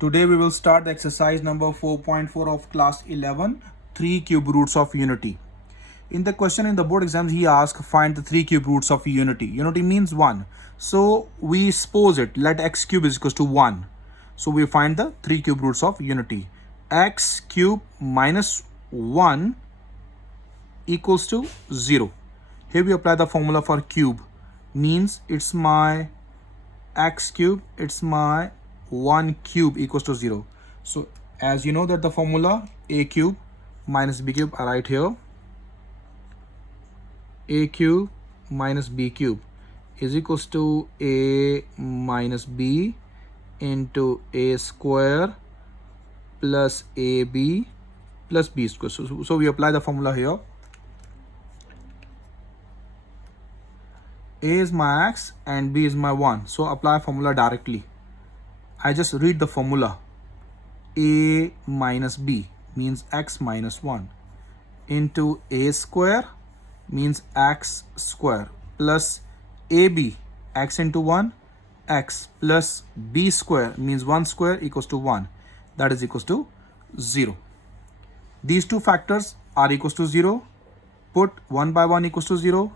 Today we will start the exercise number 4.4 of class 11, 3 cube roots of unity. In the question in the board exam, he asked find the 3 cube roots of unity. Unity means 1. So we suppose it, let x cube is equals to 1. So we find the 3 cube roots of unity. X cube minus 1 equals to 0. Here we apply the formula for cube. Means it's my x cube, it's my 1 cube equals to 0. So as you know that the formula a cube minus b cube, I write here a cube minus b cube is equals to a minus b into a square plus ab plus b square. So we apply the formula here. A is my x and b is my 1. So apply formula directly. I just read the formula. A minus b means x minus 1 into a square means x square plus ab x into 1 x plus b square means 1 square equals to 1, that is equals to 0. These two factors are equals to 0. Put 1 by 1 equals to 0.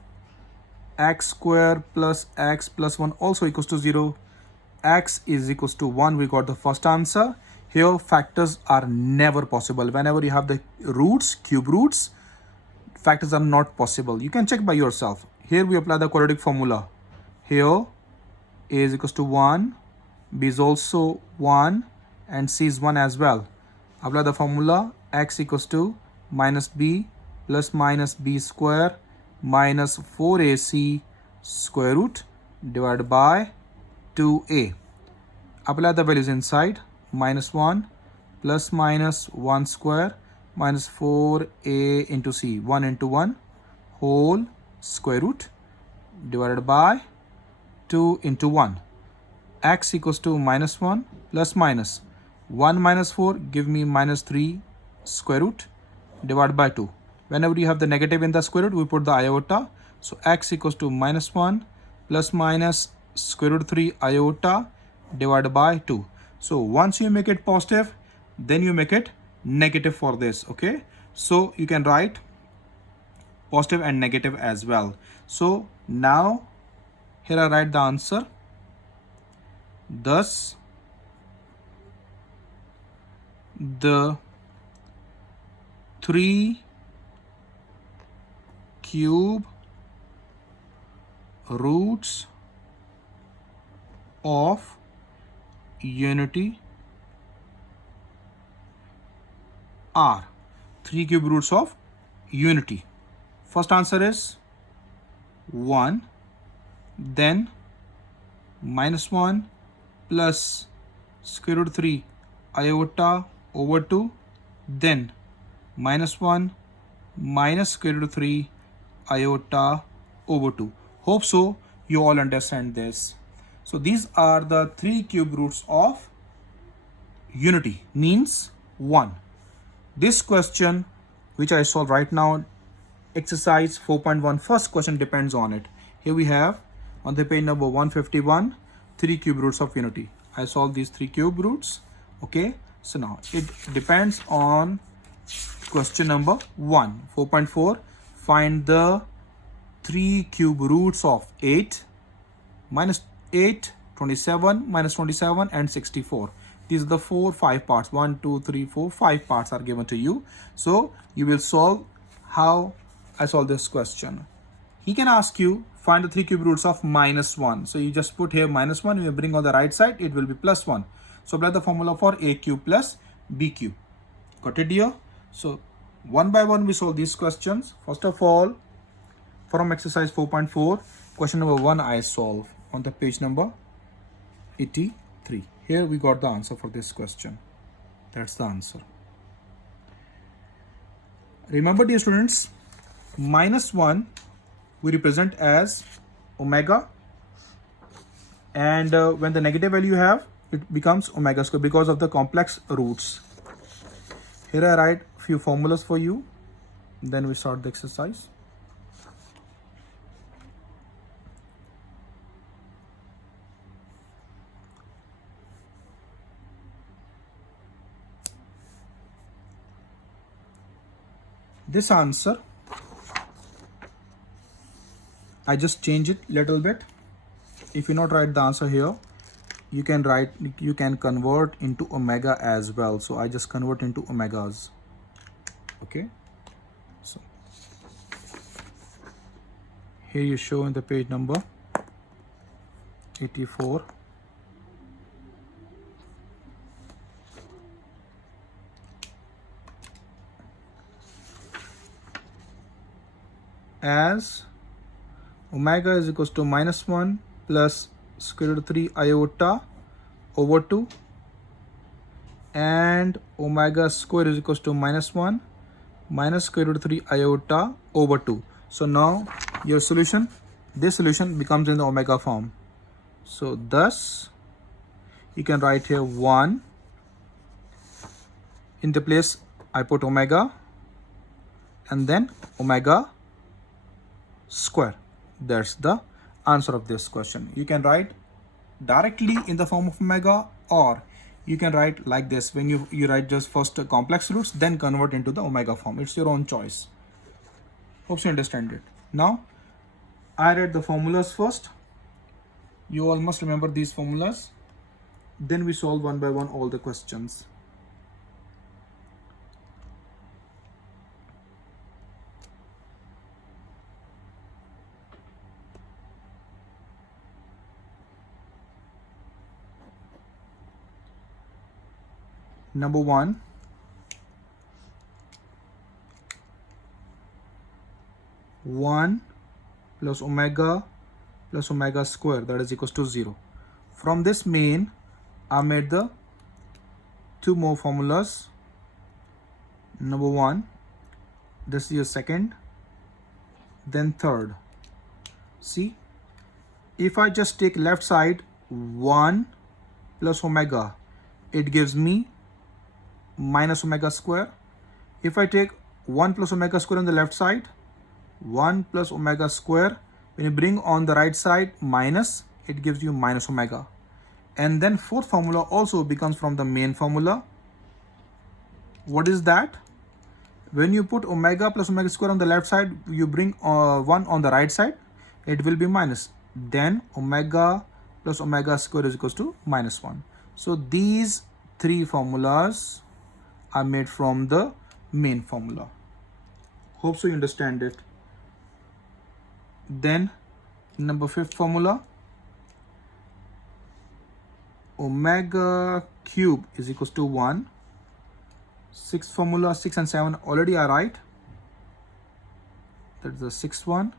X square plus x plus 1 also equals to 0. X is equals to 1. We got the first answer. Here factors are never possible. Whenever you have the roots, cube roots, factors are not possible. You can check by yourself. Here we apply the quadratic formula. Here a is equals to 1, b is also 1 and c is 1 as well. Apply the formula x equals to minus b plus minus b square minus 4ac square root divided by 2a. Apply the values inside. Minus 1 plus minus 1 square minus 4a into c, 1 into 1 whole square root divided by 2 into 1. X equals to minus 1 plus minus 1 minus 4 give me minus 3 square root divided by 2. Whenever you have the negative in the square root, we put the iota. So x equals to minus 1 plus minus square root 3 iota divided by 2. So once you make it positive, then you make it negative for this. Okay, so you can write positive and negative as well. So now here I write the answer. Thus the 3 cube roots of unity are 3 cube roots of unity. First answer is 1, then minus 1 plus square root 3 iota over 2, then minus 1 minus square root 3 iota over 2. Hope so you all understand this. So these are the 3 cube roots of unity, means 1. This question which I solve right now, exercise 4.1, first question depends on it. Here we have on the page number 151 3 cube roots of unity. I solve these 3 cube roots. Okay, so now it depends on question number 1, 4.4. Find the 3 cube roots of 8 minus 8, 27, minus 27 and 64. These are the 5 parts. 1, 2, 3, 4, 5 parts are given to you. So you will solve how I solve this question. He can ask you find the 3 cube roots of minus 1. So you just put here minus 1. You bring on the right side, it will be plus 1. So apply the formula for a cube plus b cube. Got it here? So one by one we solve these questions. First of all, from exercise 4.4, question number 1 I solve on the page number 83. Here we got the answer for this question. That's the answer. Remember, dear students, minus 1 we represent as omega, and when the negative value you have, it becomes omega square because of the complex roots. Here I write few formulas for you, then we start the exercise. This answer, I just change it little bit. If you not write the answer here, you can convert into omega as well. So I just convert into omegas. Okay, so here you show in the page number 84. As omega is equals to -1 plus square root 3 iota over 2, and omega square is equals to -1 minus square root 3 iota over 2. So now your solution, this solution becomes in the omega form. So thus you can write here 1, in the place I put omega, and then omega square. That's the answer of this question. You can write directly in the form of omega, or you can write like this. When you write just first complex roots, then convert into the omega form. It's your own choice. Hope you understand it. Now I read the formulas first. You all must remember these formulas. Then we solve one by one all the questions. Number 1, plus omega square, that is equals to 0. From this main, I made the 2 more formulas. Number 1, this is your second, then third. See, if I just take left side 1 plus omega, it gives me minus omega square. If I take 1 plus omega square on the left side, 1 plus omega square, when you bring on the right side minus, it gives you minus omega. And then fourth formula also becomes from the main formula. What is that? When you put omega plus omega square on the left side, you bring 1 on the right side, it will be minus. Then omega plus omega square is equals to -1. So these 3 formulas are made from the main formula. Hope so you understand it. Then number 5th formula, omega cube is equals to 1. 6th formula, 6 and 7 already are right. That's the 6th one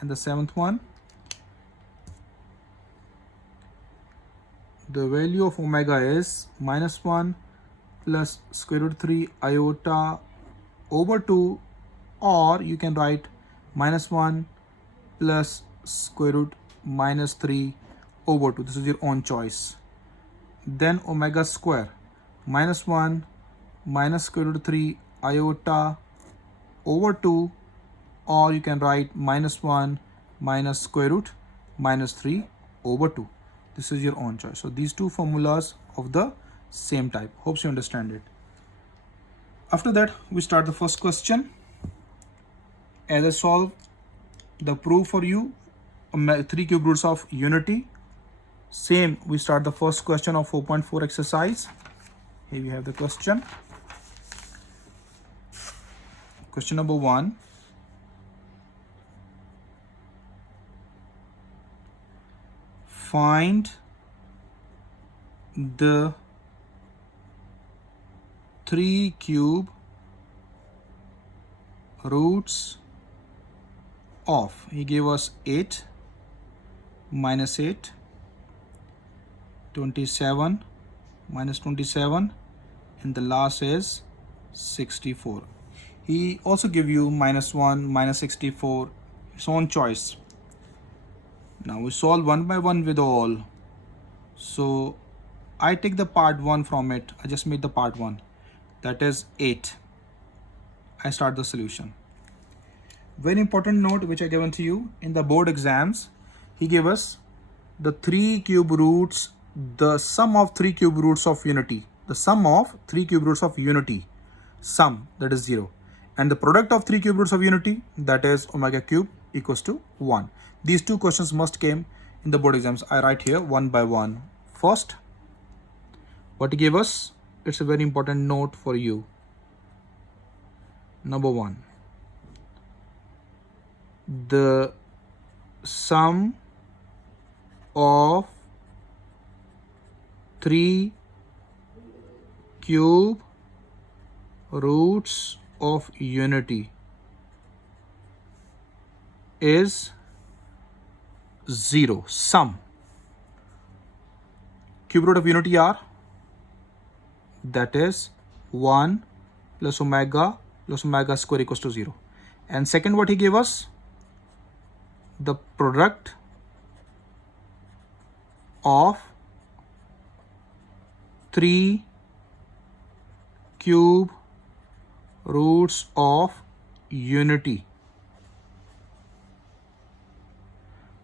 and the 7th one. The value of omega is -1 plus square root 3 iota over 2, or you can write -1 plus square root -3 over 2. This is your own choice. Then omega square, -1 minus square root 3 iota over 2, or you can write -1 minus square root -3 over 2. This is your own choice. So these 2 formulas of the same type. Hope you understand it. After that, we start the first question. As I solve the proof for you, 3 cube roots of unity. Same, we start the first question of 4.4 exercise. Here we have the question. Question number 1. Find the 3 cube roots of, he gave us 8 minus 8, 27 minus 27, and the last is 64. He also give you -1 minus 64, his own choice. Now we solve one by one with all. So I take the part 1 from it. I just made the part 1, that is 8. I start the solution. Very important note which I given to you in the board exams. He gave us the 3 cube roots, the sum of 3 cube roots of unity. The sum of 3 cube roots of unity. Sum, that is 0. And the product of 3 cube roots of unity, that is omega cube, equals to 1. These two questions must came in the board exams. I write here one by one. First, what he gave us, it's a very important note for you. Number 1, the sum of 3 cube roots of unity is 0. Sum. Cube root of unity are, that is 1 plus omega square equals to 0. And second, what he gave us, the product of 3 cube roots of unity.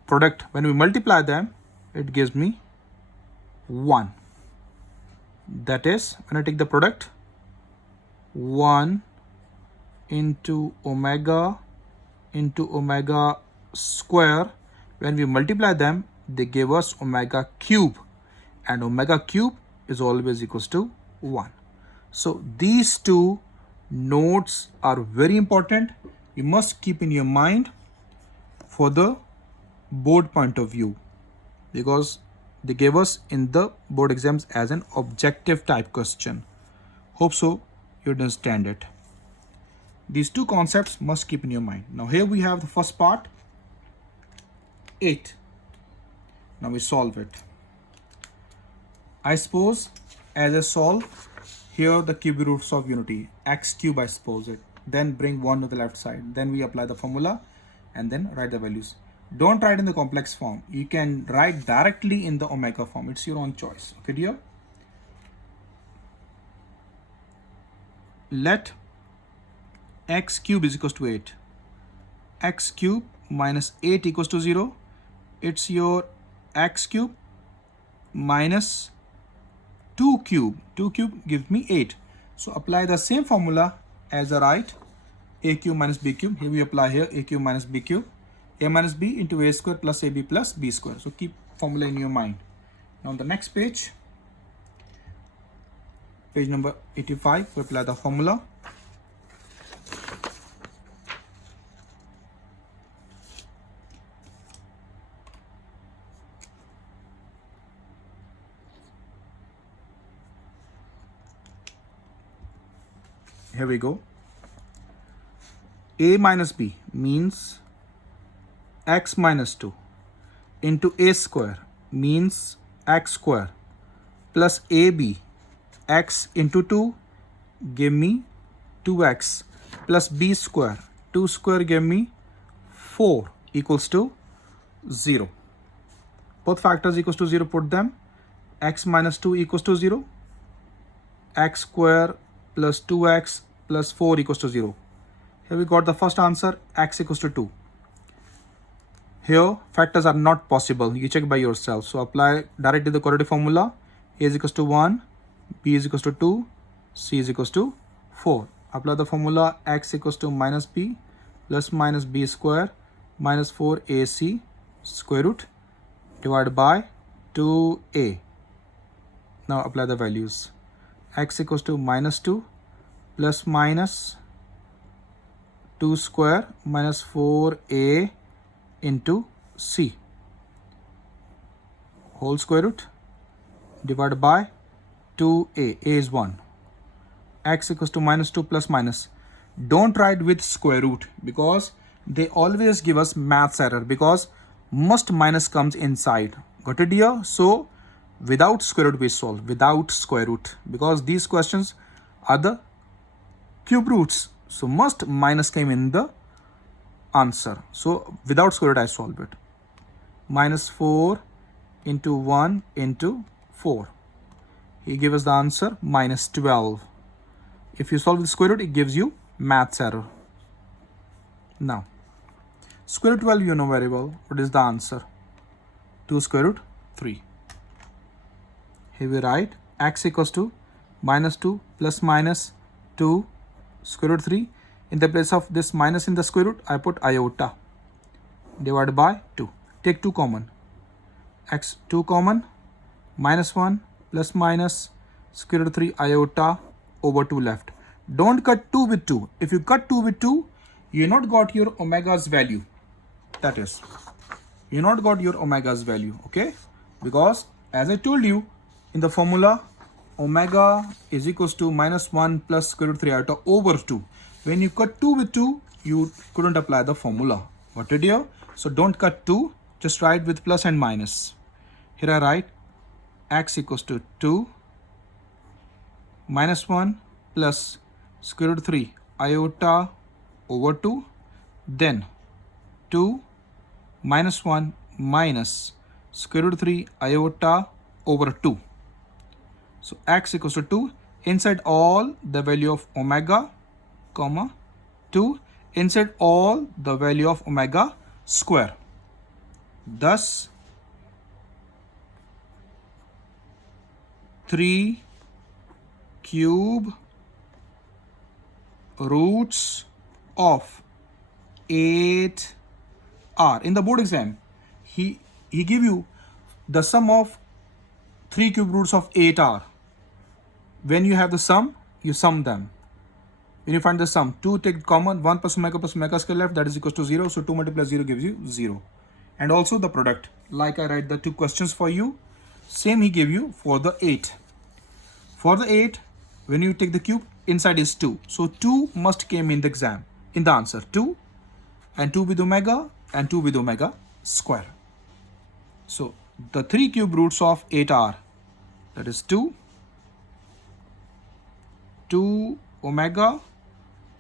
Product, when we multiply them, it gives me 1. That is, when I take the product, 1 into omega square, when we multiply them, they give us omega cube, and omega cube is always equals to 1. So these two notes are very important. You must keep in your mind for the board point of view, because they gave us in the board exams as an objective type question. Hope so you understand it. These two concepts must keep in your mind. Now here we have the first part, 8. Now we solve it. I suppose as I solve, here the cube roots of unity, x cube I suppose it. Then bring 1 to the left side. Then we apply the formula and then write the values. Don't write in the complex form. You can write directly in the omega form. It's your own choice. Okay, dear? Let x cube is equals to 8. X cube minus 8 equals to 0. It's your x cube minus 2 cube. 2 cube gives me 8. So apply the same formula as I write a cube minus b cube. Here we apply here a cube minus b cube. A minus b into a square plus ab plus b square. So keep formula in your mind. Now on the next page, page number 85, we apply the formula. Here we go. A minus b means x minus 2 into a square means x square plus ab, x into 2 give me 2x plus b square, 2 square give me 4 equals to 0. Both factors equals to 0, put them. X minus 2 equals to 0. X square plus 2x plus 4 equals to 0. Here we got the first answer, x equals to 2. Here factors are not possible. You check by yourself. So apply directly the quadratic formula. A is equals to 1, b is equals to 2, c is equals to 4. Apply the formula, x equals to minus b plus minus b square minus 4ac square root divided by 2a. Now apply the values. X equals to minus 2 plus minus 2 square minus 4a into c whole square root divided by 2a. A is 1. X equals to minus 2 plus minus. Don't write with square root because they always give us maths error, because must minus comes inside. Got it here? So without square root we solve, without square root, because these questions are the cube roots. So must minus came in the answer. So without square root I solve it. Minus 4 into 1 into 4. He gave us the answer minus 12. If you solve with square root, it gives you maths error. Now, square root 12 you know very well. What is the answer? 2 square root 3. Here we write x equals to minus 2 plus minus 2 square root 3. In the place of this minus in the square root, I put iota divided by 2. Take 2 common. X 2 common, minus 1 plus minus square root 3 iota over 2 left. Don't cut 2 with 2. If you cut 2 with 2, you not got your omega's value. That is, you not got your omega's value, okay? Because as I told you in the formula, omega is equals to minus 1 plus square root 3 iota over 2. When you cut 2 with 2, you couldn't apply the formula. What did you? So don't cut 2, just write with plus and minus. Here I write x equals to 2 minus 1 plus square root 3 iota over 2, then 2 minus 1 minus square root 3 iota over 2. So x equals to 2. Inside all the value of omega, comma 2. Inside all the value of omega square. Thus 3 cube roots of 8 r. In the board exam, he give you the sum of 3 cube roots of 8 r. When you have the sum, you sum them. When you find the sum, 2 take common, 1 plus omega square left, that is equals to 0. So 2 multiplied 0 gives you 0. And also the product, like I write the 2 questions for you, same he gave you for the 8. For the 8, when you take the cube, inside is 2. So 2 must came in the exam, in the answer. 2 and 2 with omega and 2 with omega square. So the 3 cube roots of 8 are, that is 2 omega,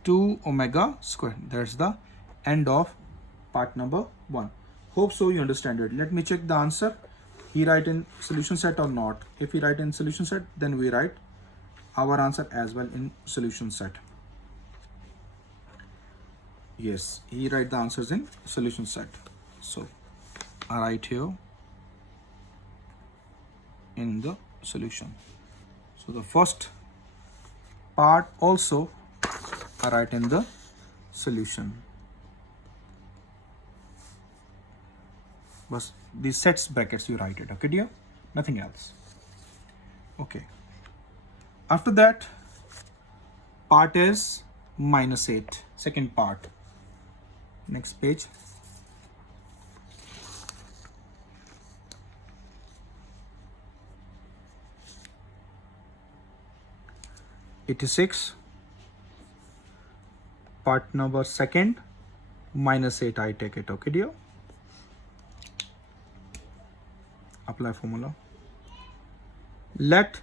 2 omega square. That's the end of part number 1. Hope so you understand it. Let me check the answer. He write in solution set or not. If he write in solution set, then we write our answer as well in solution set. Yes, he write the answers in solution set. So I write here in the solution. So the first part also I write in the solution. But these sets brackets you write it, okay dear? Nothing else. Okay. After that, part is minus 8, second part. Next page. (86) part number second, minus 8 I take it, okay dear? Apply formula. Let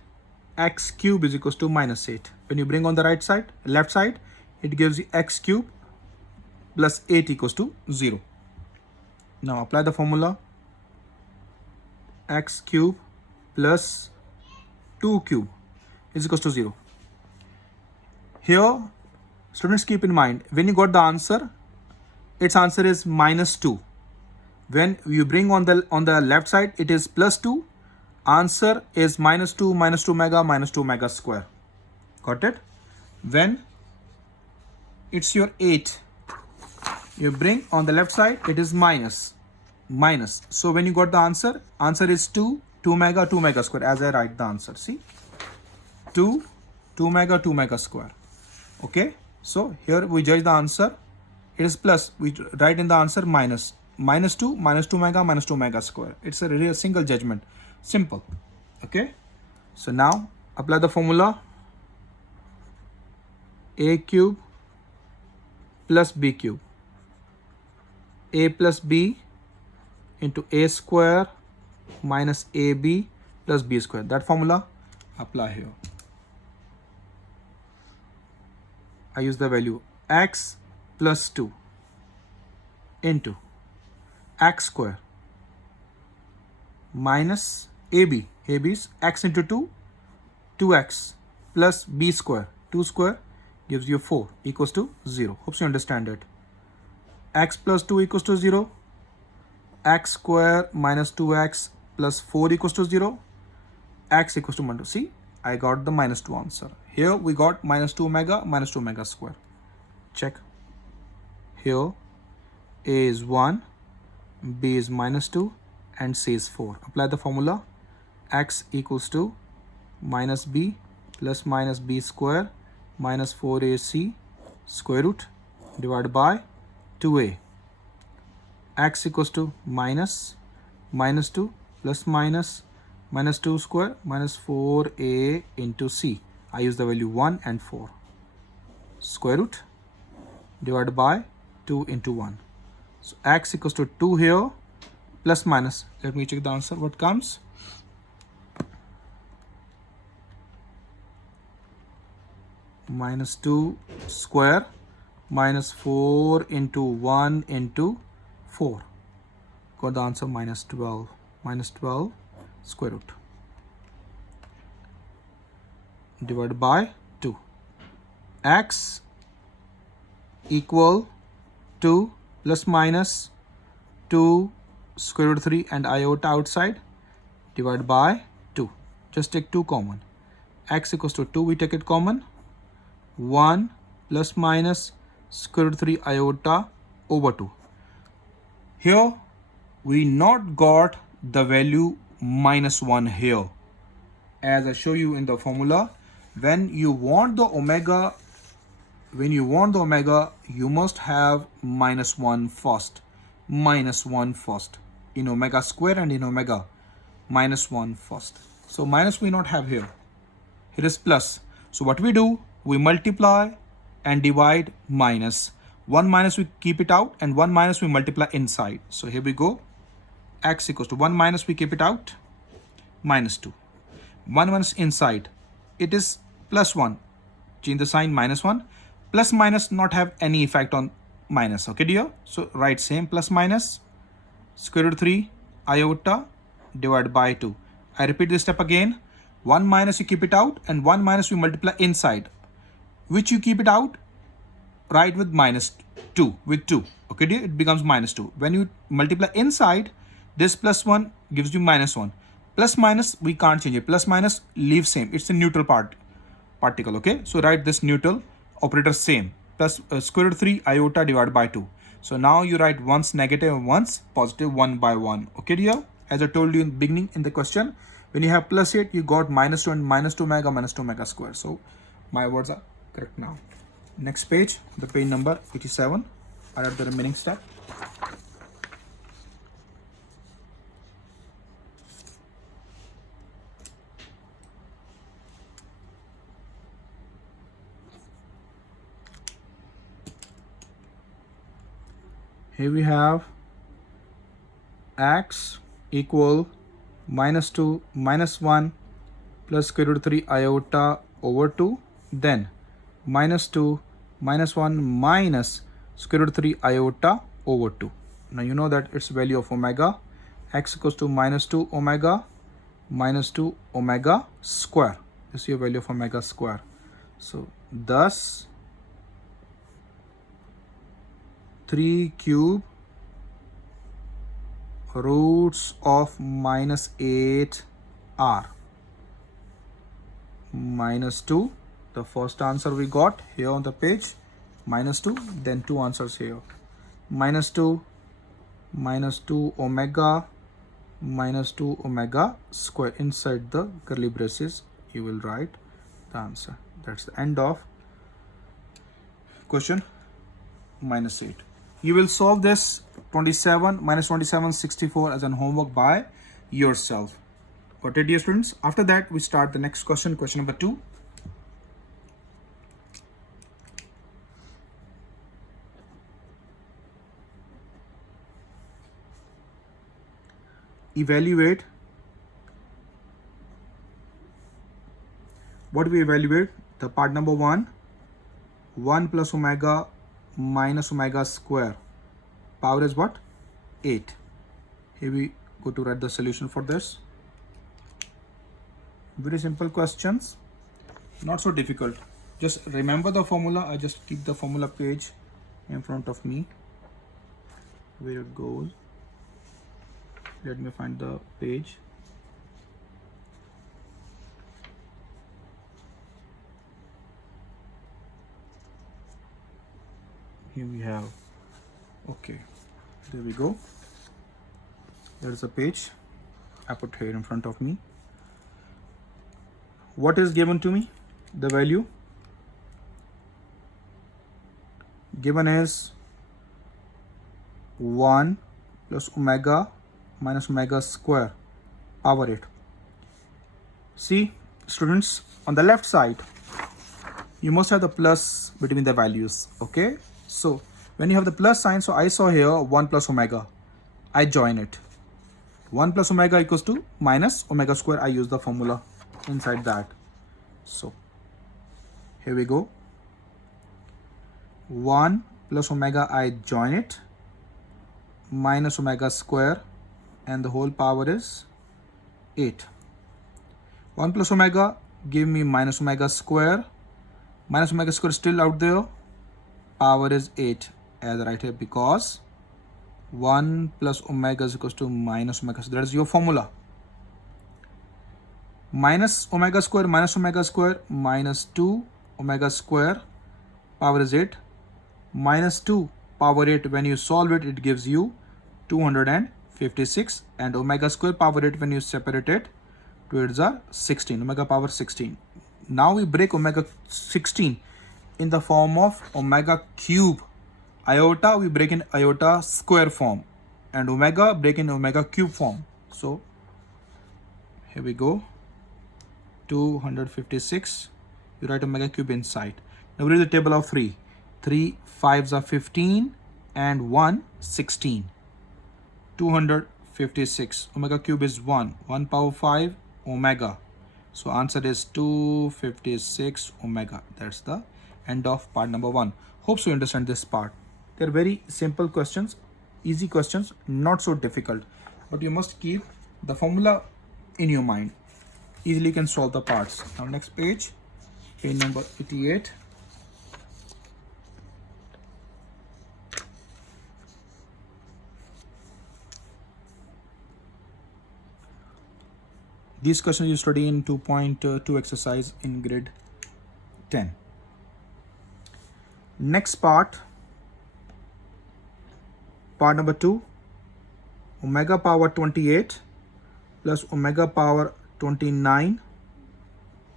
x cube is equals to minus 8. When you bring on the right side, left side, it gives you x cube plus 8 equals to 0. Now apply the formula. X cube plus 2 cube is equals to 0. Here, students, keep in mind, when you got the answer, its answer is minus 2. When you bring on the left side, it is plus 2. Answer is minus 2 omega square. Got it? When it's your 8, you bring on the left side, it is minus. So when you got the answer is 2 omega square, as I write the answer. See, 2 omega square. Okay, so here we judge the answer. It is plus. We write in the answer minus 2 omega square. It's a really a single judgment. Simple. Okay, so now apply the formula. A cube plus b cube. A plus b into a square minus ab plus b square. That formula apply here. I use the value x plus 2 into x square minus ab. AB is x into 2, 2x plus b square. 2 square gives you 4 equals to 0. Hope you understand it. X plus 2 equals to 0. X square minus 2x plus 4 equals to 0. X equals to 1. See, I got the minus 2 answer. Here we got minus 2 omega square. check. Here A is 1, B is -2, and C is 4. Apply the formula. X equals to minus B plus minus B square minus 4AC square root divided by 2A. X equals to -2 plus minus 2 square minus 4A into C. I use the value 1 and 4. Square root divided by 2 into 1. So X equals to 2 here plus minus. Let me check the answer. What comes? -2 square minus 4 into 1 into 4. Got the answer -12. -12 square root divided by 2. X equal to plus minus 2 square root 3 and iota outside divided by 2. Just take 2 common. X equals to 2, we take it common. 1 plus minus square root 3 iota over 2. Here we not got the value -1 here. As I show you in the formula, when you want the omega, you must have -1 first. -1 first. In omega square and in omega, -1 first. So minus we not have here. Here is plus. So what we do? We multiply and divide minus. 1 minus we keep it out and 1 minus we multiply inside. So here we go. X equals to 1 minus we keep it out. -2. 1 minus inside. It is +1. Change the sign -1. Plus minus not have any effect on minus. Okay dear? So write same plus minus square root 3 iota divided by 2. I repeat this step again. 1 minus you keep it out and 1 minus we multiply inside. Which you keep it out, write with -2, with 2. Okay dear, it becomes -2. When you multiply inside, this +1 gives you -1. Plus minus, we can't change it. Plus minus, leave same. It's a neutral particle, okay? So write this neutral operator same. Plus square root 3 iota divided by 2. So now you write once negative and once positive 1 by 1. Okay dear? As I told you in the beginning in the question, when you have plus 8, you got -2 and -2 omega square. So my words are correct now. Next page, the page number 87. I have the remaining step. Here we have x equal -2 -1 plus square root 3 iota over 2. Then -2 -1 minus square root 3 iota over 2. Now you know that its value of omega. X equals to -2 omega square. This is your value of omega square. So thus 3 cube roots of -8 are -2. The first answer we got here on the page, -2. Then 2 answers here. -2 omega square. Inside the curly braces you will write the answer. That's the end of question -8. You will solve this 27 -27 64 as an homework by yourself. Got it, dear students? After that we start the next question, question number 2. Evaluate. What we evaluate? The part number 1, 1 plus omega minus omega square. Power is what? 8. Here we go to write the solution for this. Very simple questions, not so difficult. Just remember the formula. I just keep the formula page in front of me. Where it goes? Let me find the page. Here we have, okay, there we go. There's a page I put here in front of me. What is given to me? The value given is 1 plus omega minus omega square power 8. See, students, on the left side, you must have the plus between the values, okay? So when you have the plus sign, so I saw here 1 plus omega, I join it. 1 plus omega equals to minus omega square, I use the formula inside that. So here we go. 1 plus omega, I join it, minus omega square, and the whole power is 8. 1 plus omega give me minus omega square. Minus omega square still out there. Power is 8 as I write here, because 1 plus omega is equals to minus omega. So that is your formula. Minus omega square minus 2 omega square, power is 8. Minus 2 power 8, when you solve it, it gives you 256, and omega square power 8, when you separate it, 2 8s are 16, omega power 16. Now we break omega 16 in the form of omega cube. Iota we break in iota square form, and omega break in omega cube form. So here we go, 256, you write omega cube inside. Now we read the table of 3. 3 5s are 15 and 1 16. 256, omega cube is 1 power 5 omega. So answer is 256 omega. That's the end of part number 1. Hope you understand this part. They're very simple questions, easy questions, not so difficult, but you must keep the formula in your mind. Easily you can solve the parts. Now next page, page number 88. These questions you study in 2.2 exercise in grade 10. Next part number 2, omega power 28 plus omega power 29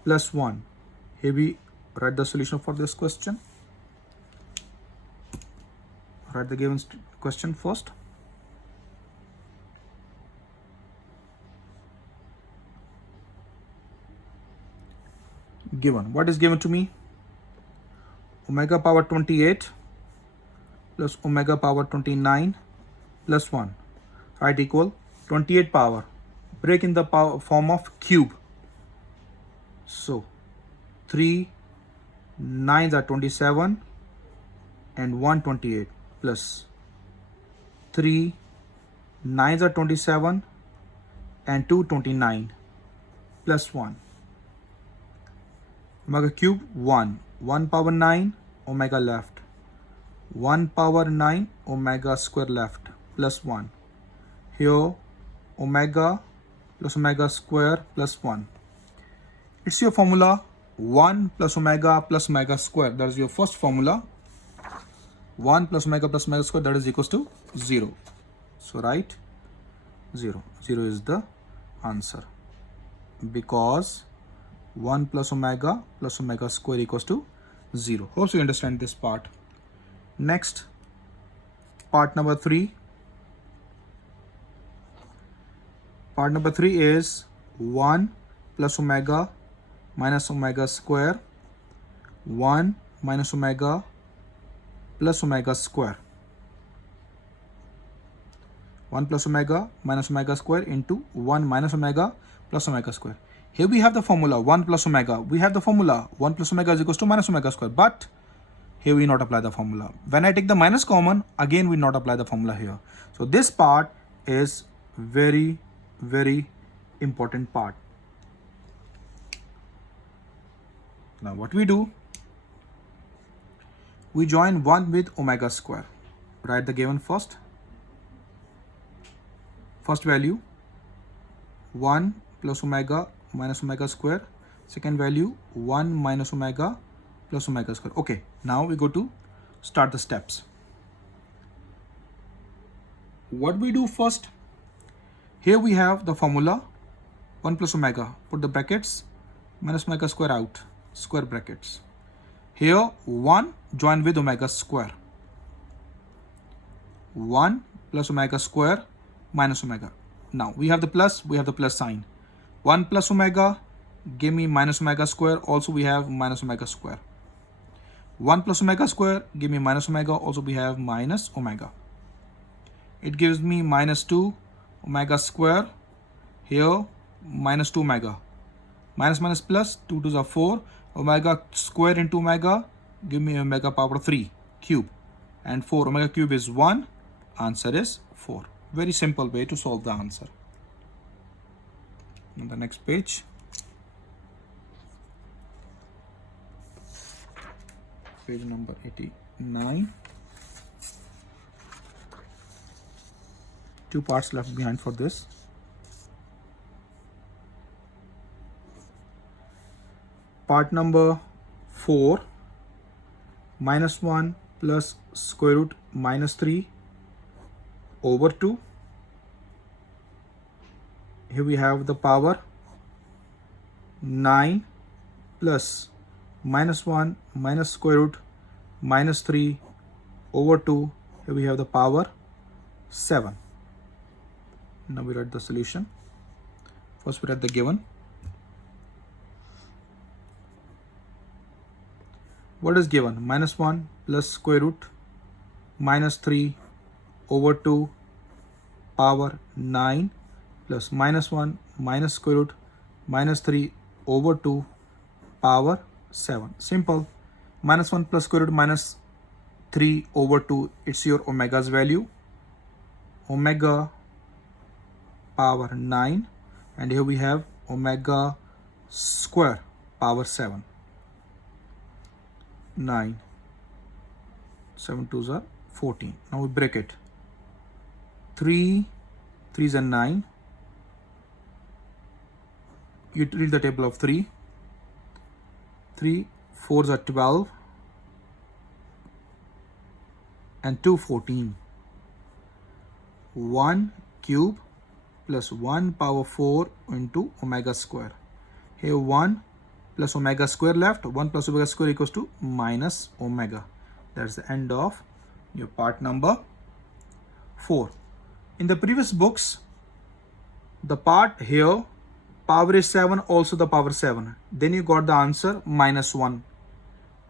plus 1. Here we write the solution for this question. Write the given question first. Given, what is given to me? Omega power 28 plus omega power 29 plus 1, right, equal 28 power, break in the power form of cube. So 3 9s are 27 and 1 28 plus 3 9s are 27 and 2 29 plus 1. Omega cube 1 power 9 omega left, 1 power 9 omega square left plus 1. Here omega plus omega square plus 1. It's your formula 1 plus omega square. That is your first formula. 1 plus omega square, that is equals to 0. So write 0. 0 is the answer, because 1 plus omega square equals to 0. Hope you understand this part. Next, part number 3. Part number 3 is 1 plus omega minus omega square, 1 minus omega plus omega square. 1 plus omega minus omega square into 1 minus omega plus omega square. Here we have the formula 1 plus omega. We have the formula 1 plus omega is equals to minus omega square. But here we not apply the formula. When I take the minus common, again we not apply the formula here. So this part is very, very important part. Now what we do? We join 1 with omega square. Write the given first. First value 1 plus omega minus omega square. Second value 1 minus omega plus omega square. Okay, now we go to start the steps. What we do first, here we have the formula 1 plus omega, put the brackets, minus omega square out, square brackets. Here 1 join with omega square, 1 plus omega square minus omega. Now we have the plus sign. 1 plus omega give me minus omega square, also we have minus omega square. 1 plus omega square give me minus omega, also we have minus omega. It gives me minus 2 omega square, here minus 2 omega. Minus minus plus, 2 2s are 4. Omega square into omega, give me omega power 3 cube. And 4 omega cube is 1. Answer is 4. Very simple way to solve the answer. On the next page. Page number 89. 2 parts left behind for this. Part number 4, minus 1 plus square root minus 3 over 2. Here we have the power 9 plus minus 1 minus square root minus 3 over 2. Here we have the power 7. Now we write the solution. First we write the given. What is given? Minus 1 plus square root minus 3 over 2 power 9 plus minus 1 minus square root minus 3 over 2 power 7. Simple. Minus 1 plus square root minus 3 over 2, it's your omega's value. Omega power 9, and here we have omega square power 7. 9, 7 2s are 14. Now we break it. 3 3s are 9. You read the table of 3. 3 4s are 12 and 2 14. 1 cube plus 1 power 4 into omega square. Here 1 plus omega square left. 1 plus omega square equals to minus omega. That's the end of your part number 4. In the previous books, the part here, power is 7, also the power 7. Then you got the answer minus 1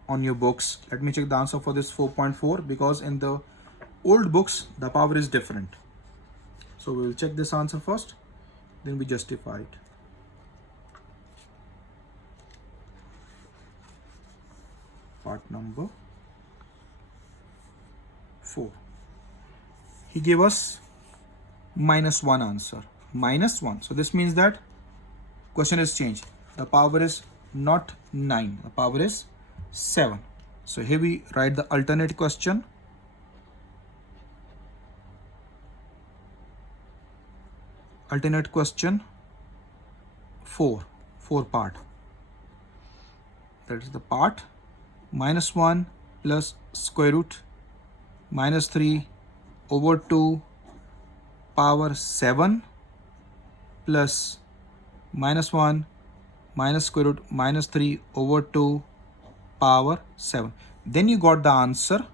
on your books. Let me check the answer for this 4.4, because in the old books, the power is different. So we will check this answer first, then we justify it. Part number 4. He gave us minus 1 answer. Minus 1. So this means that question is changed. The power is not 9. The power is 7. So here we write the alternate question. Alternate question 4 part. That is the part minus 1 plus square root minus 3 over 2 power 7 plus minus 1 minus square root minus 3 over 2 power 7. Then you got the answer.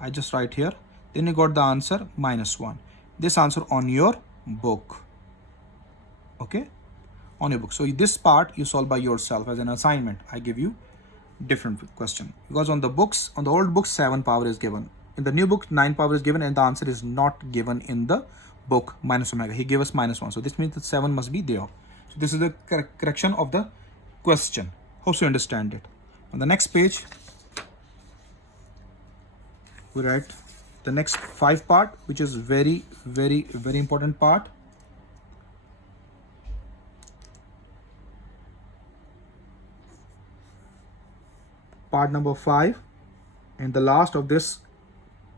I just write here. Then you got the answer minus 1. This answer on your book. Okay, on your book. So this part you solve by yourself as an assignment. I give you different question, because on the books, on the old books, 7 power is given. In the new book, 9 power is given, and the answer is not given in the book minus omega. He gave us minus 1. So this means that 7 must be there. So this is the correction of the question. Hope you understand it. On the next page, we write the next 5 part, which is very important part. Part number 5, and the last of this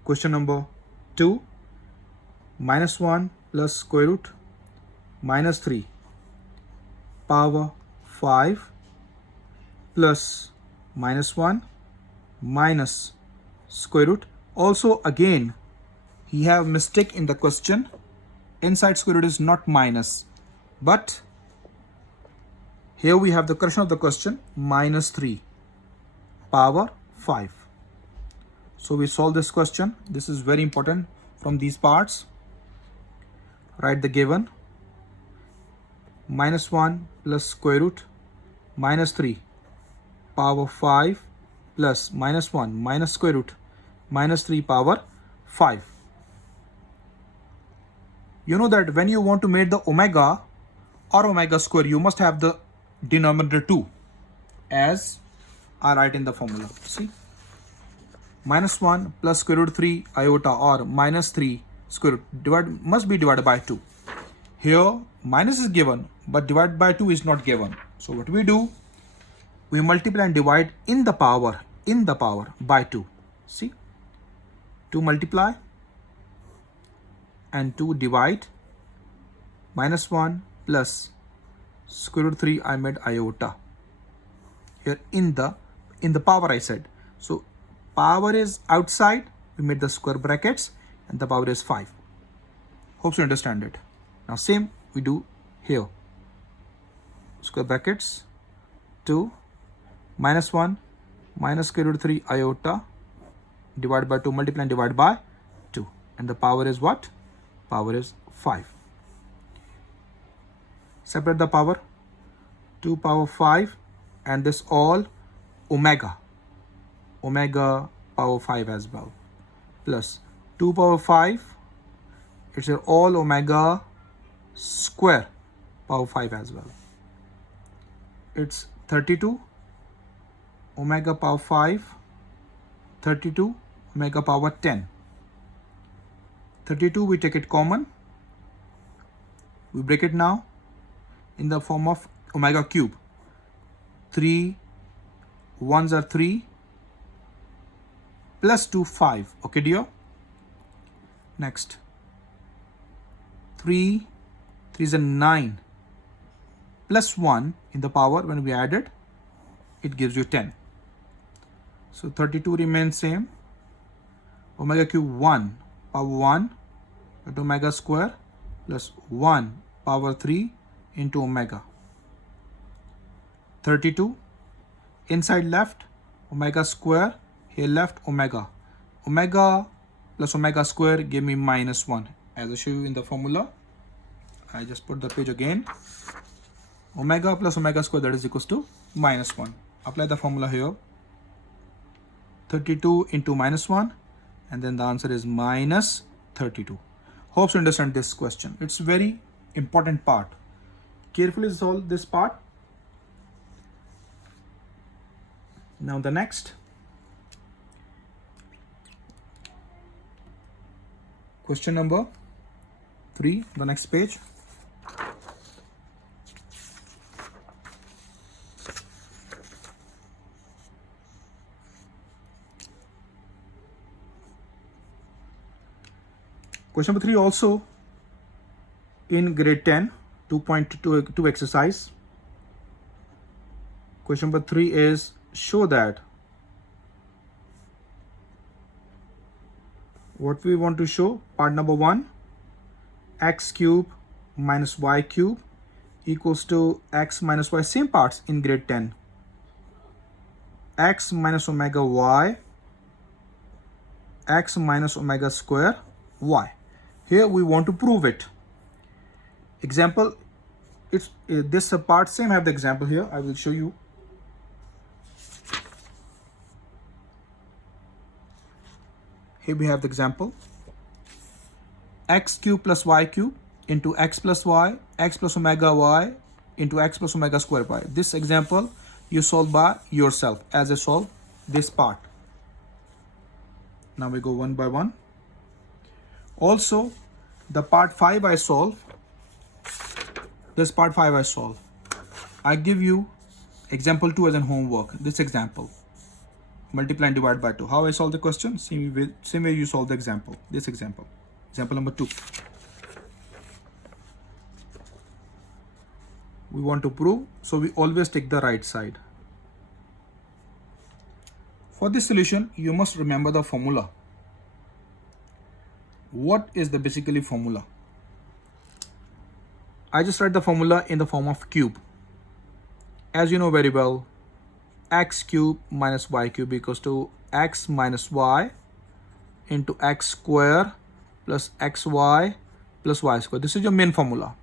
question number 2, minus 1 plus square root minus 3 power 5 plus minus 1 minus square root. Also again, he have mistake in the question. Inside square root is not minus, but here we have the correction of the question, minus 3 power 5. So we solve this question. This is very important from these parts. Write the given. Minus 1 plus square root minus 3 power 5 plus minus 1 minus square root minus 3 power 5. You know that when you want to make the omega or omega square, you must have the denominator 2, as I write in the formula. See, minus 1 plus square root 3 iota or minus 3 square root must be divided by 2. Here minus is given, but divided by 2 is not given. So what we do, we multiply and divide in the power by 2. See, 2 multiply and 2 divide. Minus 1 plus square root 3 I made iota. Here in the power I said. So power is outside, we made the square brackets, and the power is 5. Hope you understand it. Now same we do here. Square brackets 2 minus 1 minus square root 3 iota divided by 2, multiply and divide by 2, and the power is what? Power is 5. Separate the power, 2 power 5, and this all omega power 5 as well, plus 2 power 5, it's all omega square power 5 as well. It's 32 omega power 5, 32 omega power 10. 32 we take it common, we break it now in the form of omega cube. 3 ones are 3 plus 2 5. Okay dear. Next 3 is a 9 plus 1 in the power, when we add it gives you 10. So 32 remains same. Omega cube 1 power 1 into omega square plus 1 power 3 into omega. 32 inside left omega square, here left omega plus omega square give me minus 1, as I show you in the formula. I just put the page again. Omega plus omega square, that is equals to minus 1. Apply the formula here. 32 into minus 1, and then the answer is minus 32. Hope you understand this question. It's very important part. Carefully solve this part. Now the next question number 3, the next page. Question number 3 also in grade 10, 2.2 exercise. Question number 3 is, show that what we want to show. Part number 1, x cube minus y cube equals to x minus y, same parts in grade 10. X minus omega y, x minus omega square y. Here we want to prove it. Example, it's this part same have the example here. I will show you. Here we have the example. X cube plus y cube into x plus y, x plus omega y into x plus omega square y. This example you solve by yourself as I solve this part. Now we go one by one. Also, the part 5 I solve. This part 5 I solve. I give you example 2 as an homework. This example. Multiply and divide by 2. How I solve the question? Same way you solve the example. This example. Example number 2. We want to prove, so we always take the right side. For this solution, you must remember the formula. What is the basically formula? I just write the formula in the form of cube. As you know very well, x cube minus y cube equals to x minus y into x square plus xy plus y square. This is your main formula.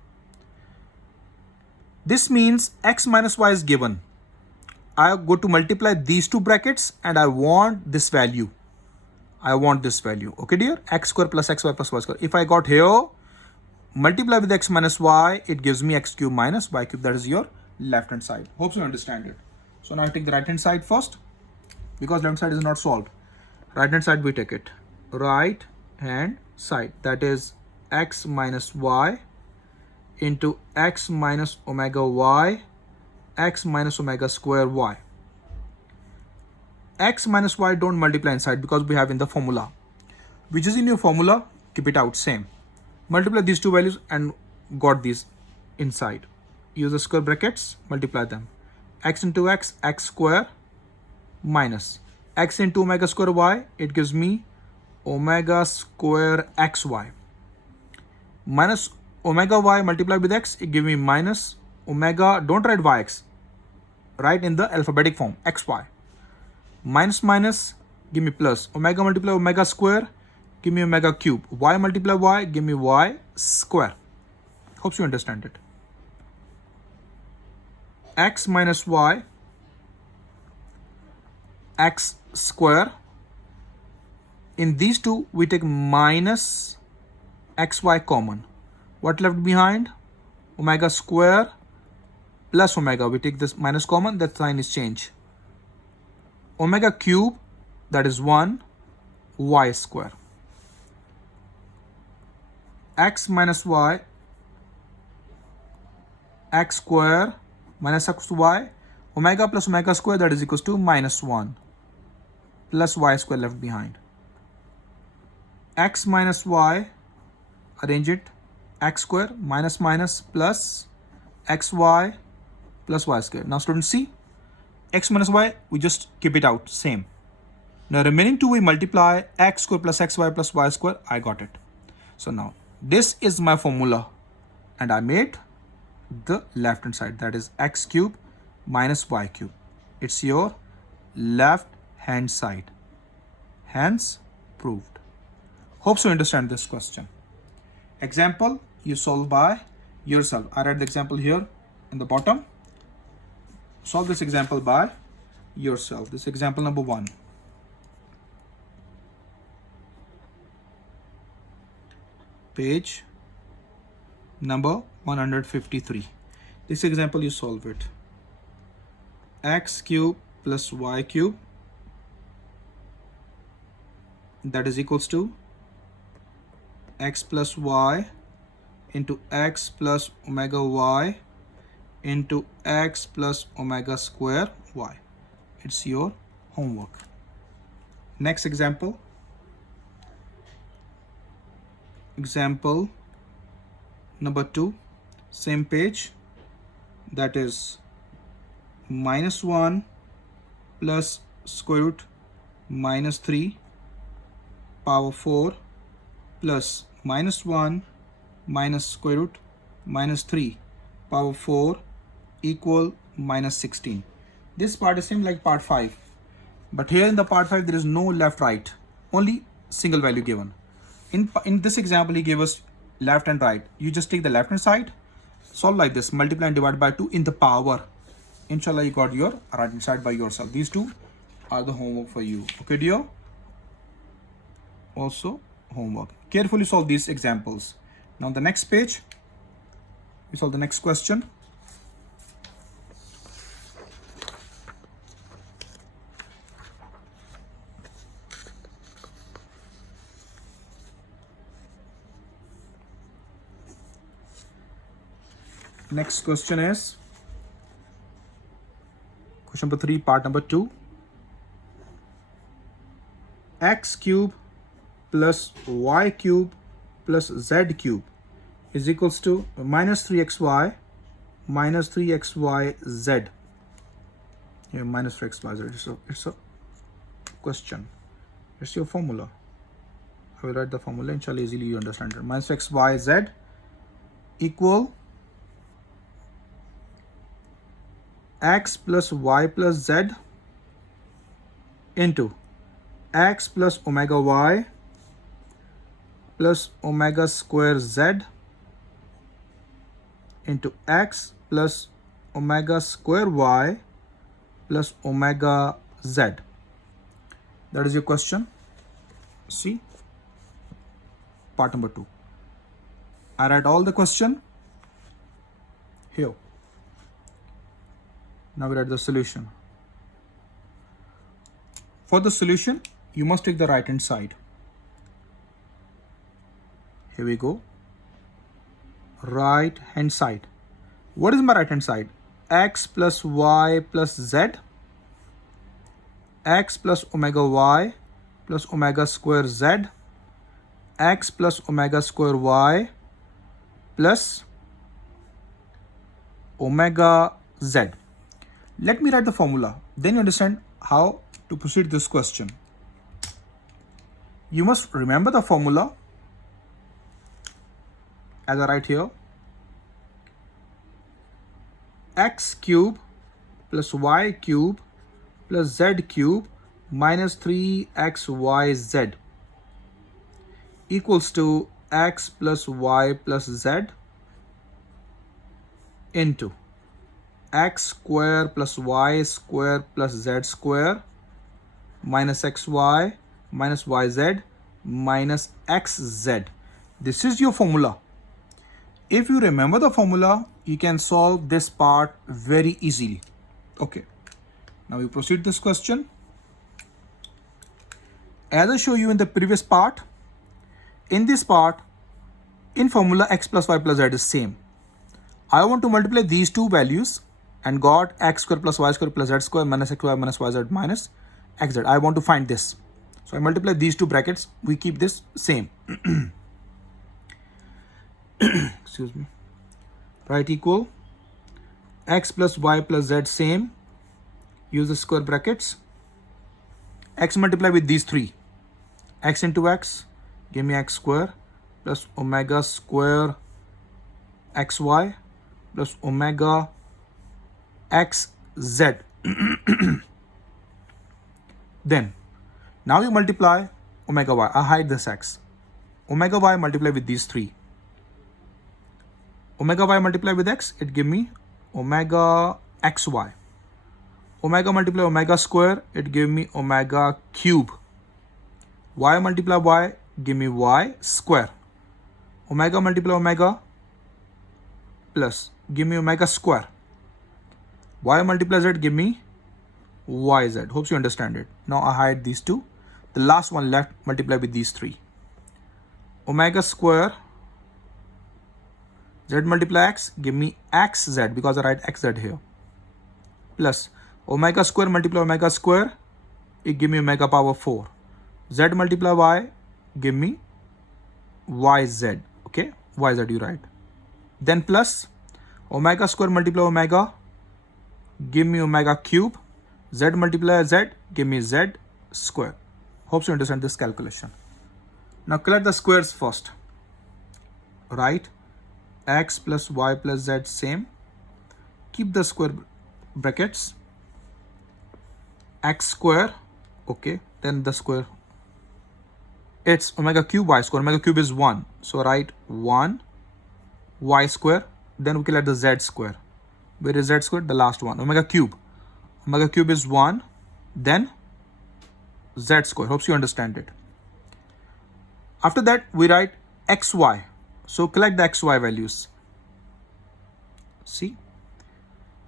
This means x minus y is given. I go to multiply these two brackets and I want this value. I want this value. Okay, dear? X square plus xy plus y square. If I got here, multiply with x minus y, it gives me x cube minus y cube. That is your left hand side. Hope you understand it. So now I take the right hand side first, because left hand side is not solved. Right hand side we take it. Right hand side, that is x minus y into x minus omega y, x minus omega square y. X minus y don't multiply inside because we have in the formula. Which is in your formula, keep it out, same. Multiply these two values and got these inside. Use the square brackets, multiply them. X into x, x square minus x into omega square y, it gives me omega square xy. Minus omega y multiplied with x, it gives me minus omega, don't write yx, write in the alphabetic form, xy. Minus minus, give me plus. Omega multiply omega square, give me omega cube. Y multiply y, give me y square. Hope you understand it. X minus y, x square. In these two, we take minus xy common. What left behind? Omega square plus omega. We take this minus common, that sign is changed. Omega cube, that is 1, y square. X minus y, x square minus x to y, omega plus omega square, that is equals to minus 1 plus y square left behind. X minus y, arrange it, x square minus minus plus xy plus y square. Now students see, x minus y, we just keep it out, same. Now remaining two we multiply, x square plus xy plus y square, I got it. So now this is my formula and I made the left hand side, that is x cube minus y cube. It's your left hand side. Hence proved. Hope you understand this question. Example you solve by yourself. I write the example here in the bottom. Solve this example by yourself. This is example number 1. Page number 153. This example you solve it. X cube plus y cube, that is equals to x plus y into x plus omega y into x plus omega square y. It's your homework. Next example. Example number 2, same page, that is minus 1 plus square root minus 3 power 4 plus minus 1 minus square root minus 3 power 4 equal minus 16. This part is same like part 5, but here in the part 5 there is no left right, only single value given. In this example he gave us left and right. You just take the left hand side, solve like this, multiply and divide by 2 in the power. Inshallah you got your right hand side by yourself. These two are the homework for you. Okay dear? Also homework. Carefully solve these examples. Now the next page, we solve the next question. Next question is question number 3, part number 2. X cube plus y cube plus z cube is equals to minus 3xy minus 3xyz. Yeah, minus 3xyz. So it's a question. It's your formula. I will write the formula, inshallah easily you understand it. Minus x, y, z equal x plus y plus z into x plus omega y plus omega square z into x plus omega square y plus omega z. That is your question. See, part number 2. I write all the question here. Now we write the solution. For the solution, you must take the right hand side. Here we go. Right hand side. What is my right hand side? X plus y plus z, x plus omega y plus omega square z, x plus omega square y plus omega z. Let me write the formula, then you understand how to proceed this question. You must remember the formula as I write here. X cube plus y cube plus z cube minus 3xyz equals to x plus y plus z into x square plus y square plus z square minus xy minus yz minus xz. This is your formula. If you remember the formula, you can solve this part very easily. Okay, now we proceed this question. As I show you in the previous part, in this part, in formula x plus y plus z is same. I want to multiply these two values and got x square plus y square plus z square minus xy minus yz minus xz. I want to find this. So I multiply these two brackets. We keep this same. Excuse me. Right, equal x plus y plus z same. Use the square brackets. X multiply with these three. X into x, give me x square plus omega square xy plus omega xz. Then, now you multiply omega y. I hide this x. Omega y multiply with these three. Omega y multiply with x, it give me omega xy. Omega multiply omega square, it give me omega cube. Y multiply y, give me y square. Omega multiply omega plus, give me omega square. Y multiply z, give me yz. Hope you understand it. Now I hide these two. The last one left, multiply with these three. Omega square z multiply x, give me xz because I write xz here. Plus omega square multiply omega square, it give me omega power 4. Z multiply y, give me yz. Okay, yz you write. Then plus omega square multiply omega, give me omega cube. Z multiply z, give me z square. Hope you understand this calculation. Now collect the squares first. Right, x plus y plus z same. Keep the square brackets. X square, okay, then the square. It's omega cube y square. Omega cube is 1. So write 1 y square. Then we collect the z square. Where is z square? The last one. Omega cube. Omega cube is 1. Then z square. Hope you understand it. After that, we write xy. So collect the xy values. See,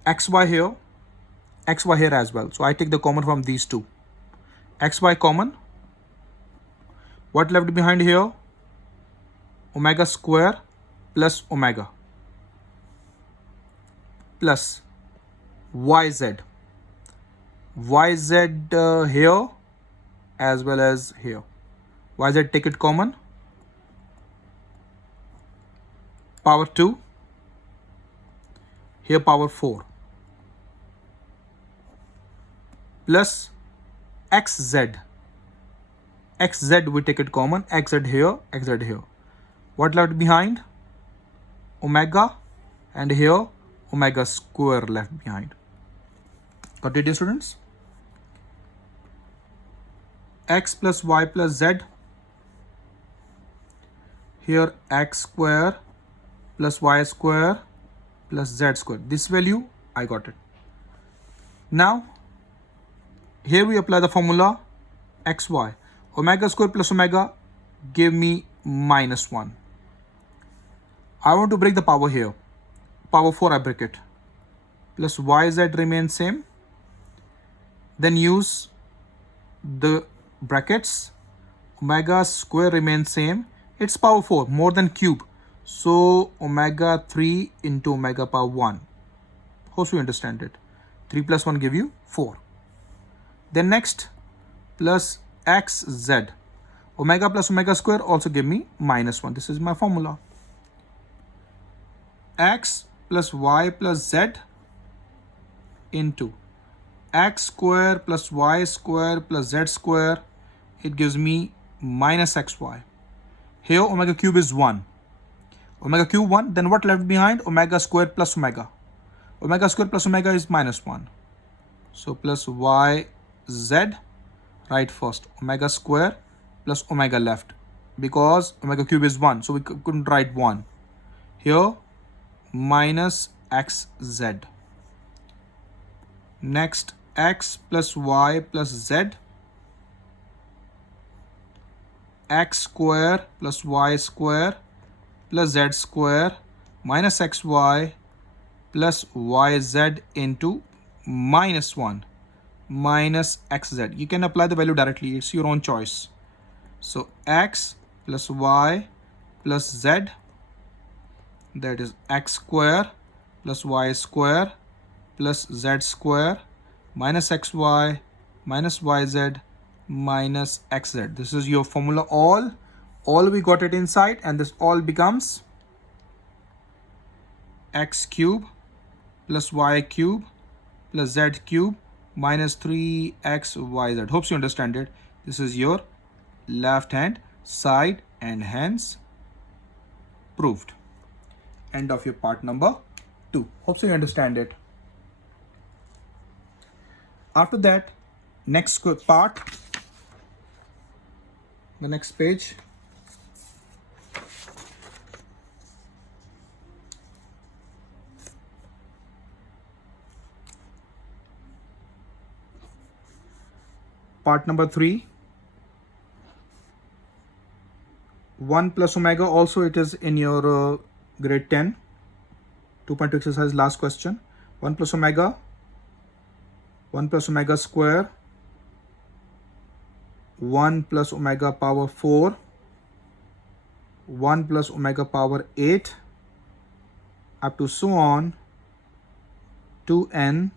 xy here, xy here as well. So I take the common from these two. Xy common. What left behind here? Omega square plus omega plus yz. Yz here as well as here. Yz take it common. Power 2. Here power 4. Plus xz. xz we take it common, xz here, xz here. What left behind? Omega, and here omega square left behind. Got it, dear students? X plus y plus z. Here x square plus y square plus z square. This value I got it. Now here we apply the formula xy. Omega square plus omega give me -1. I want to break the power here. Power 4 I break it. Plus yz remains same. Then use the brackets. Omega square remains same. It's power 4 more than cube. So omega 3 into omega power 1. Hope you understand it. 3 plus 1 give you 4. Then next plus xz. Omega plus omega square also give me -1. This is my formula. X plus y plus z into x square plus y square plus z square. It gives me -xy. Here omega cube is 1. Omega cube 1. Then what left behind? Omega square plus omega. Omega square plus omega is -1. So plus yz. Right first. Omega square plus omega left. Because omega cube is 1. So we couldn't write 1. Here minus xz. Next x plus y plus z. X square plus y square plus z square minus xy plus yz into -1 minus xz. You can apply the value directly. It's your own choice. So x plus y plus z, that is x square plus y square plus z square minus xy minus yz minus xz. This is your formula. All we got it inside, and this all becomes x cube plus y cube plus z cube minus 3xyz. Hopes you understand it. This is your left hand side, and hence proved. End of your part number 2. Hopes you understand it. After that, next part, the next page. Part number 3. 1 plus omega, also it is in your grade 10. 2.2 exercise, last question. 1 plus omega. 1 plus omega square. 1 plus omega power 4. 1 plus omega power 8. Up to so on. 2n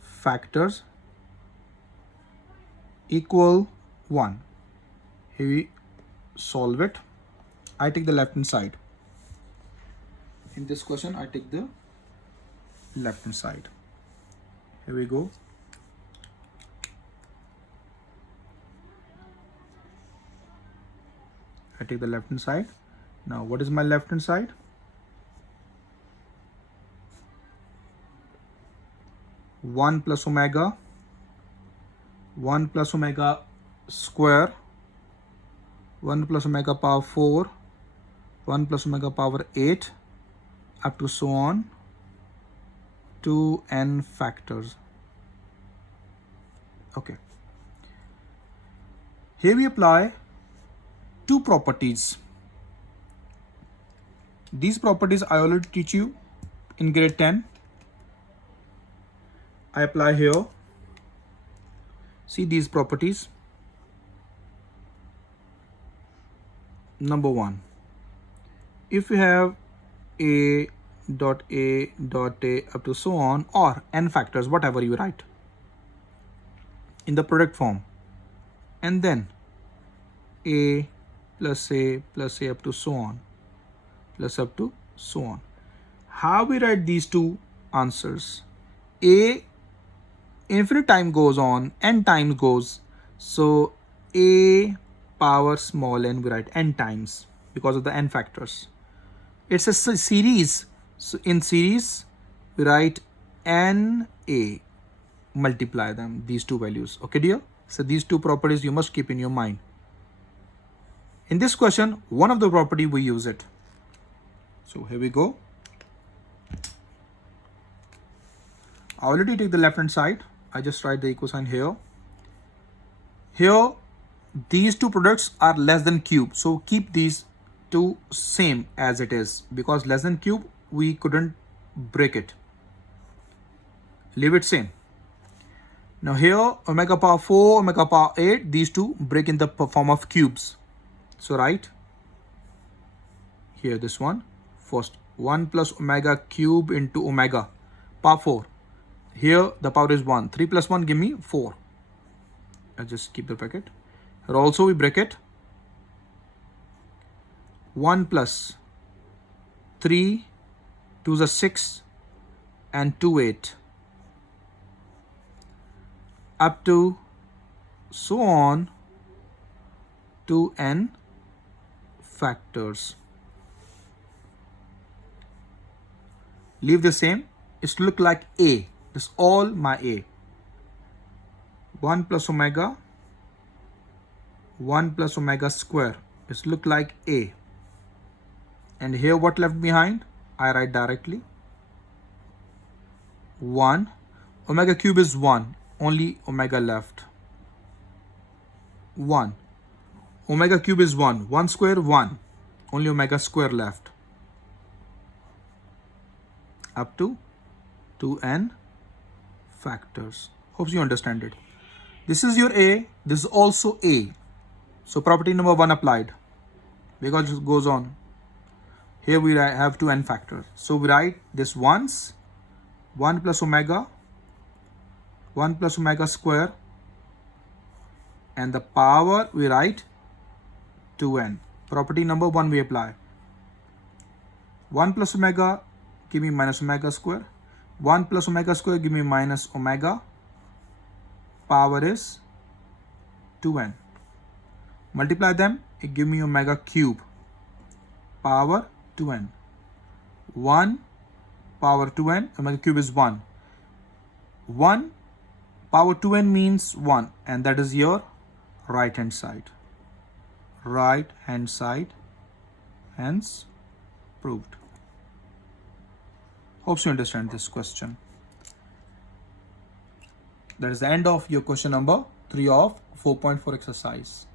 factors equal 1. Here we solve it. I take the left hand side. In this question, I take the left hand side. Here we go. I take the left hand side. Now, what is my left hand side? One plus omega. 1 plus omega square. 1 plus omega power 4. 1 plus omega power 8. Up to so on. 2n factors. Okay. Here we apply two properties. These properties I already teach you in grade 10. I apply here. See these properties. Number 1. If you have a dot a dot a up to so on, or n factors, whatever you write in the product form, and then a plus a plus a up to so on plus up to so on. How we write these two answers? A infinite time goes on, n times goes, so a power small n we write n times because of the n factors. It's a series, so in series we write n a, multiply them, these two values. Okay dear, so these two properties you must keep in your mind. In this question, one of the property we use it. So here we go. I already take the left hand side. I just write the equal sign here. Here, these two products are less than cube. So keep these two same as it is, because less than cube, we couldn't break it. Leave it same. Now here, omega power 4, omega power 8, these two break in the form of cubes. So write here this one. First, 1 plus omega cube into omega power 4. Here the power is 1. 3 plus 1 give me 4. I just keep the bracket. Here also we break it. 1 plus 3, 2 is a 6, and 2, 8. Up to so on to n factors. Leave the same. It's look like a. This all my a. 1 plus omega, 1 plus omega square. It's look like a. And here what left behind? I write directly 1. Omega cube is 1. Only omega left. 1. Omega cube is 1. 1 square, 1. Only omega square left. Up to 2n factors. Hope you understand it. This is your a. This is also a. So property number 1 applied, because it goes on. Here we have 2n factors. So we write this once, 1 plus omega, 1 plus omega square, and the power we write 2n. Property number 1 we apply. 1 plus omega give me minus omega square. 1 plus omega square give me minus omega. Power is 2n. Multiply them, it give me omega cube. Power 2n. 1 power 2n, omega cube is 1. 1 power 2n means 1, and that is your right hand side. Right hand side, hence proved. Hope you understand this question. That is the end of your question number 3 of 4.4 exercise.